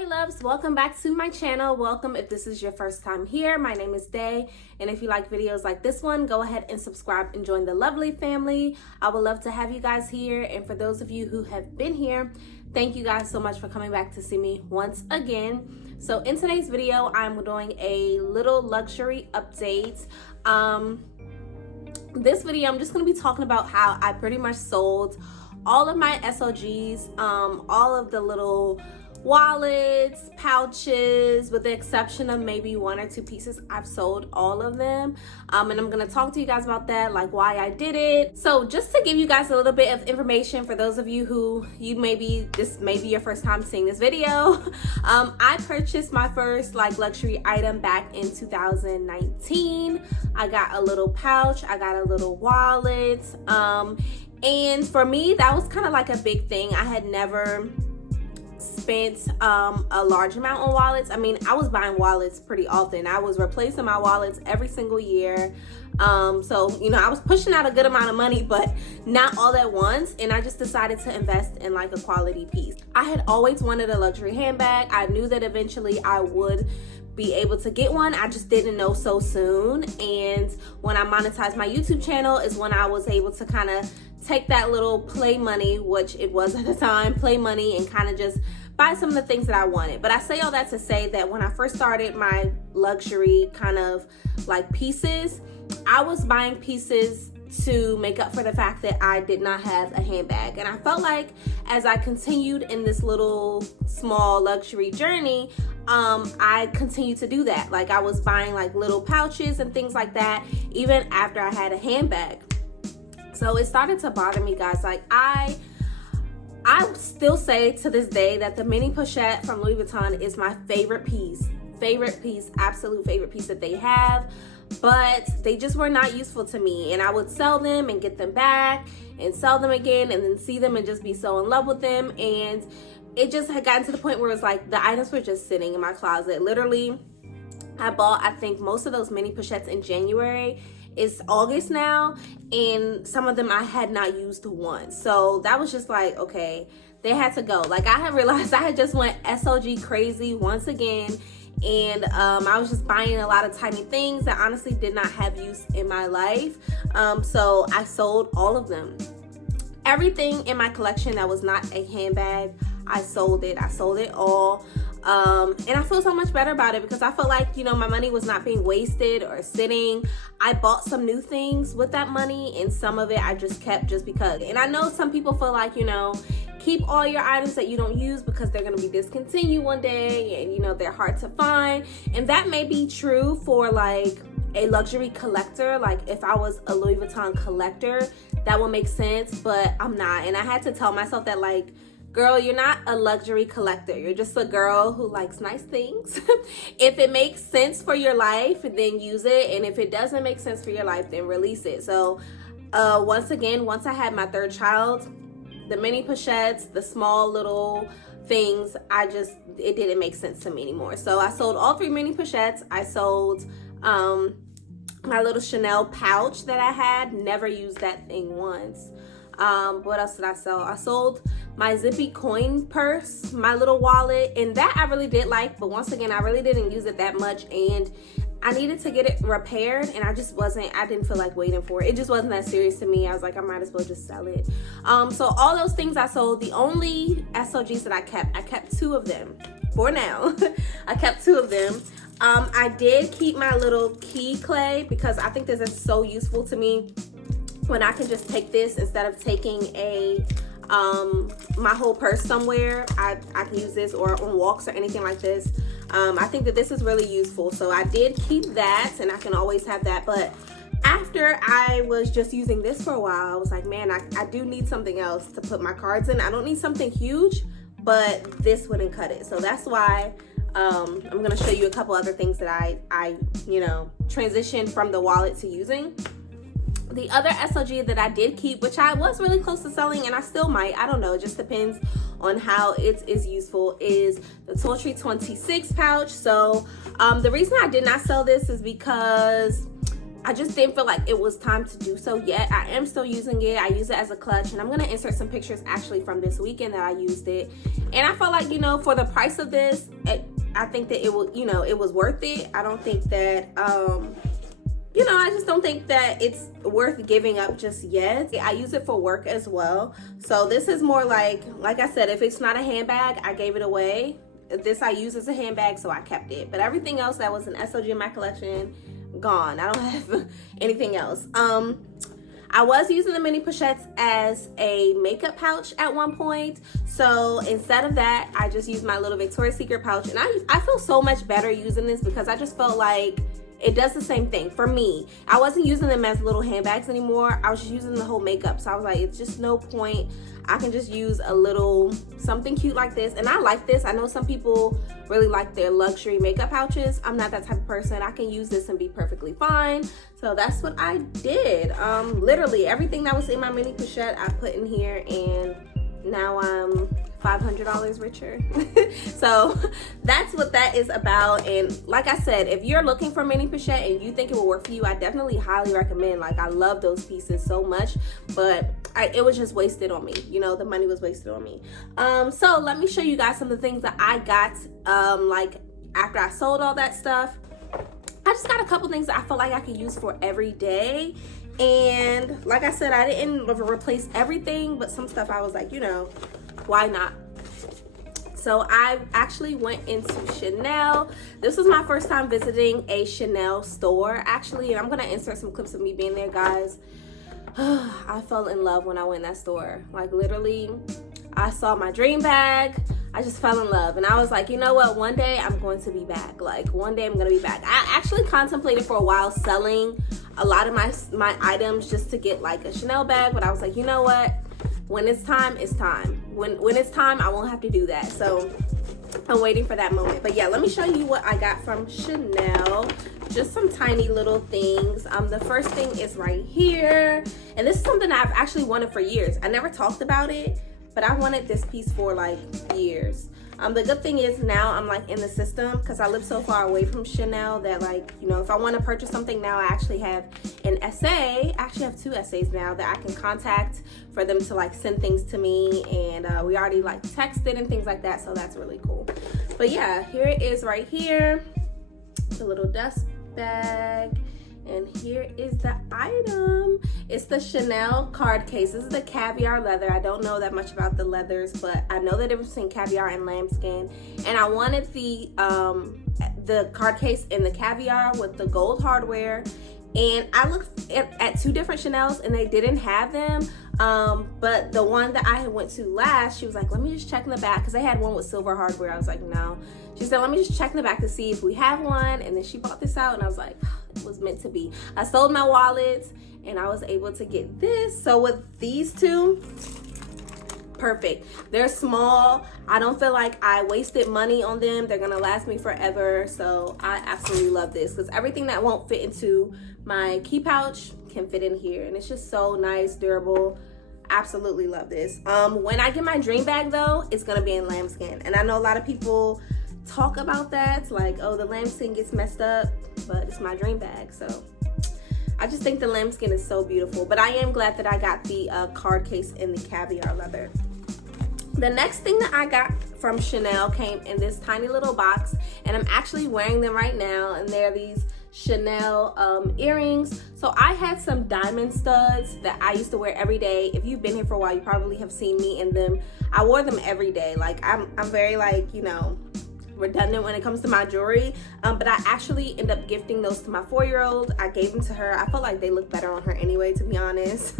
Hi loves, welcome back to my channel. Welcome if this is your first time here. My name is Day, and if you like videos like this one, go ahead and subscribe and join the lovely family. I would love to have you guys here, and for those of you who have been here, thank you guys so much for coming back to see me once again. So in today's video, I'm doing a little luxury update. This video, I'm just going to be talking about how I pretty much sold all of my SLGs, all of the little wallets, pouches, with the exception of maybe one or two pieces. I've sold all of them, and I'm gonna talk to you guys about that, like why I did it. So just to give you guys a little bit of information for those of you who this may be your first time seeing this video. I purchased my first luxury item back in 2019. I got a little pouch, I got a little wallet, and for me that was kind of like a big thing. I had never spent a large amount on wallets. I mean, I was buying wallets pretty often. I was replacing my wallets every single year. So, you know, I was pushing out a good amount of money, but not all at once. And I just decided to invest in like a quality piece. I had always wanted a luxury handbag. I knew that eventually I would be able to get one. I just didn't know so soon. And when I monetized my YouTube channel is when I was able to kind of take that little play money, which it was at the time, play money, and kind of just buy some of the things that I wanted. But I say all that to say that when I first started my luxury kind of like pieces, I was buying pieces to make up for the fact that I did not have a handbag. And I felt like as I continued in this little small luxury journey, I continued to do that. Like I was buying like little pouches and things like that even after I had a handbag. So it started to bother me, guys. Like I still say to this day that the mini pochette from Louis Vuitton is my favorite piece, absolute favorite piece that they have. But they just were not useful to me, and I would sell them and get them back and sell them again and then see them and just be so in love with them. And it just had gotten to the point where it's like the items were just sitting in my closet. Literally, I bought, I think, most of those mini pochettes in January. It's August now, and some of them I had not used once. So that was just like, okay, they had to go. Like I had realized I had just went SLG crazy once again, and I was just buying a lot of tiny things that honestly did not have use in my life. So I sold all of them. Everything in my collection that was not a handbag, I sold it. I sold it all. And I feel so much better about it because I felt like, you know, my money was not being wasted or sitting. I bought some new things with that money, and some of it I just kept just because. And I know some people feel like, you know, keep all your items that you don't use because they're going to be discontinued one day, and you know, they're hard to find. And that may be true for like a luxury collector. Like if I was a Louis Vuitton collector, that would make sense, but I'm not. And I had to tell myself that, like, girl, you're not a luxury collector. You're just a girl who likes nice things. If it makes sense for your life, then use it. And if it doesn't make sense for your life, then release it. So once again, once I had my third child, the mini pochettes, the small little things, it didn't make sense to me anymore. So I sold all 3 mini pochettes. I sold my little Chanel pouch that I had. Never used that thing once. What else did I sell? I sold my zippy coin purse, my little wallet, and that I really did like, but once again, I really didn't use it that much, and I needed to get it repaired, and I didn't feel like waiting for it. It just wasn't that serious to me. I was like, I might as well just sell it. So all those things I sold. The only SLGs that I kept 2 of them for now. I kept 2 of them. I did keep my little key clay because I think this is so useful to me when I can just take this instead of taking my whole purse somewhere. I can use this or on walks or anything like this. I think that this is really useful. So I did keep that, and I can always have that. But after I was just using this for a while, I was like, man, I do need something else to put my cards in. I don't need something huge, but this wouldn't cut it. So that's why I'm gonna show you a couple other things that I you know, transitioned from the wallet to using. The other SLG that I did keep, which I was really close to selling, and I still might, I don't know, it just depends on how it is useful, is the Sultry 26 pouch. So the reason I did not sell this is because I just didn't feel like it was time to do so yet. I am still using it. I use it as a clutch, and I'm gonna insert some pictures actually from this weekend that I used it. And I felt like, you know, for the price of this, I think that it will, you know, it was worth it. I don't think that, you know, I just don't think that it's worth giving up just yet. I use it for work as well. So this is more like I said, if it's not a handbag, I gave it away. This I use as a handbag, so I kept it. But everything else that was an SOG in my collection, gone. I don't have anything else. I was using the mini pochettes as a makeup pouch at one point. So instead of that, I just used my little Victoria's Secret pouch. And I feel so much better using this because I just felt like it does the same thing for me. I wasn't using them as little handbags anymore. I was just using the whole makeup. So I was like, it's just no point. I can just use a little something cute like this. And I like this. I know some people really like their luxury makeup pouches. I'm not that type of person. I can use this and be perfectly fine. So that's what I did. Literally everything that was in my mini pochette I put in here, and now I'm $500 richer. So that's what that is about. And like I said, if you're looking for mini pochette and you think it will work for you, I definitely highly recommend. Like, I love those pieces so much, but it was just wasted on me. You know, the money was wasted on me. So let me show you guys some of the things that I got like after I sold all that stuff. I just got a couple things that I felt like I could use for every day. And like I said, I didn't replace everything, but some stuff I was like, you know, why not? So I actually went into Chanel. This was my first time visiting a Chanel store, actually, and I'm gonna insert some clips of me being there, guys. I fell in love when I went in that store. Like, literally, I saw my dream bag. I just fell in love, and I was like, you know what, one day I'm going to be back. Like, one day I'm gonna be back. I actually contemplated for a while selling a lot of my items just to get like a Chanel bag, but I was like, you know what, when it's time, it's time. When it's time, I won't have to do that. So I'm waiting for that moment. But yeah, let me show you what I got from Chanel. Just some tiny little things. The first thing is right here, and this is something I've actually wanted for years. I never talked about it, but I wanted this piece for like years. The good thing is now I'm like in the system, because I live so far away from Chanel that, like, you know, if I want to purchase something now, I actually have an SA. I actually have 2 SAs now that I can contact for them to like send things to me, and we already like texted and things like that, so that's really cool. But yeah, here it is right here, the little dust bag. And here is the item. It's the Chanel card case. This is the caviar leather. I don't know that much about the leathers, but I know the difference between caviar and lambskin. And I wanted the card case in the caviar with the gold hardware. And I looked at 2 different Chanels and they didn't have them. But the one that I went to last, she was like, let me just check in the back, because they had one with silver hardware. I was like, no. She said, let me just check in the back to see if we have one. And then she bought this out, and I was like, it was meant to be. I sold my wallets and I was able to get this. So with these 2, perfect. They're small. I don't feel like I wasted money on them. They're gonna last me forever. So I absolutely love this, because everything that won't fit into my key pouch can fit in here, and it's just so nice, durable. Absolutely love this. When I get my dream bag though, it's gonna be in lambskin, and I know a lot of people talk about that, like, oh, the lambskin gets messed up, but it's my dream bag. So I just think the lambskin is so beautiful. But I am glad that I got the card case in the caviar leather. The next thing that I got from Chanel came in this tiny little box, and I'm actually wearing them right now, and they're these Chanel earrings. So I had some diamond studs that I used to wear every day. If you've been here for a while, you probably have seen me in them. I wore them every day. Like, I'm very, like, you know, redundant when it comes to my jewelry, but I actually ended up gifting those to my 4-year-old. I gave them to her. I felt like they look better on her anyway, to be honest.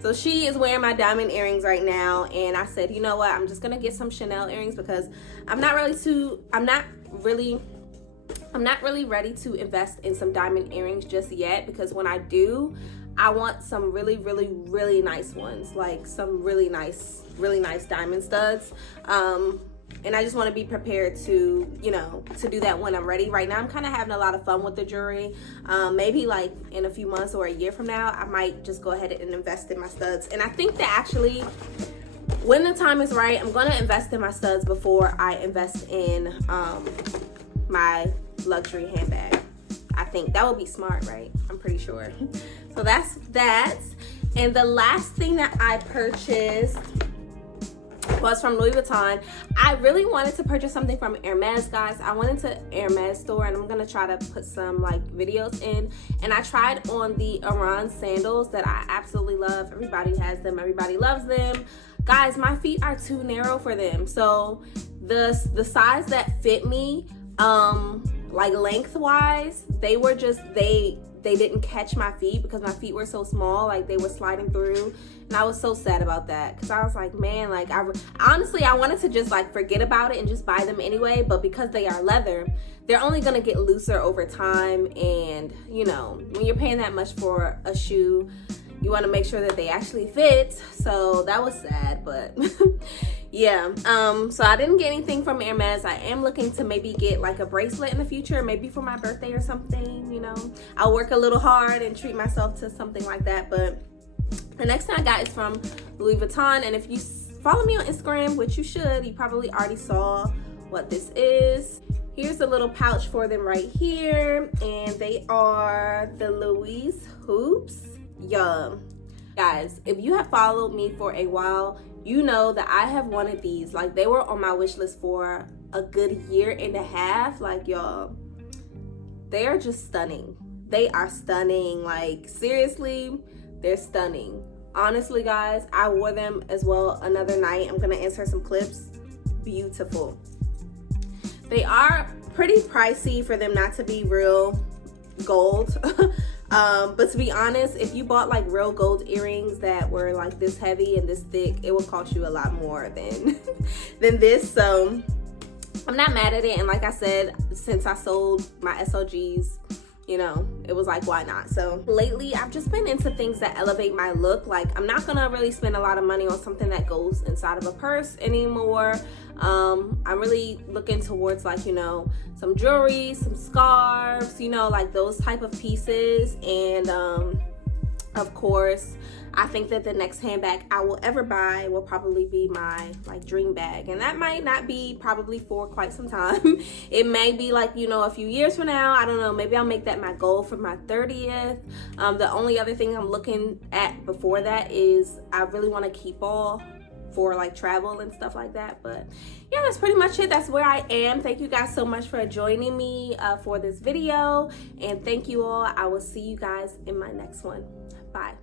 So she is wearing my diamond earrings right now, and I said, you know what, I'm just gonna get some Chanel earrings, because I'm not really ready to invest in some diamond earrings just yet, because when I do, I want some really, really, really nice ones, like some really nice diamond studs. And I just want to be prepared to, you know, to do that when I'm ready. Right now, I'm kind of having a lot of fun with the jewelry. Maybe like in a few months or a year from now, I might just go ahead and invest in my studs. And I think that actually, when the time is right, I'm going to invest in my studs before I invest in my luxury handbag. I think that would be smart, right? I'm pretty sure. So that's that. And the last thing that I purchased was from Louis Vuitton. I really wanted to purchase something from Hermes, guys. I went into Hermes store, and I'm gonna try to put some like videos in. And I tried on the Iran sandals that I absolutely love. Everybody has them, everybody loves them. Guys, my feet are too narrow for them. So the size that fit me, like lengthwise, they were just, they didn't catch my feet because my feet were so small, like they were sliding through. And I was so sad about that, because I was like, man, like honestly I wanted to just like forget about it and just buy them anyway, but because they are leather, they're only gonna get looser over time. And you know, when you're paying that much for a shoe, you want to make sure that they actually fit. So that was sad, but yeah. So I didn't get anything from Hermes. I am looking to maybe get like a bracelet in the future, maybe for my birthday or something, you know. I'll work a little hard and treat myself to something like that. But the next thing I got is from Louis Vuitton, and if you follow me on Instagram, which you should, you probably already saw what this is. Here's a little pouch for them right here, and they are the Louis hoops. Yeah, guys, if you have followed me for a while, you know that I have wanted these. Like, they were on my wish list for a good year and a half. Like, y'all, they are just stunning. They are stunning. Like, seriously, they're stunning. Honestly, guys, I wore them as well another night. I'm gonna insert some clips. Beautiful. They are pretty pricey for them not to be real gold. But to be honest, if you bought like real gold earrings that were like this heavy and this thick, it would cost you a lot more than than this. So I'm not mad at it. And like I said, since I sold my SLGs, you know, it was like, why not? So lately I've just been into things that elevate my look. Like, I'm not gonna really spend a lot of money on something that goes inside of a purse anymore. I'm really looking towards, like, you know, some jewelry, some scarves, you know, like those type of pieces. And of course, I think that the next handbag I will ever buy will probably be my like dream bag, and that might not be probably for quite some time. It may be like, you know, a few years from now. I don't know, maybe I'll make that my goal for my 30th. The only other thing I'm looking at before that is I really want to keep all for like travel and stuff like that. But yeah, that's pretty much it. That's where I am. Thank you guys so much for joining me for this video, and thank you all. I will see you guys in my next one. Bye.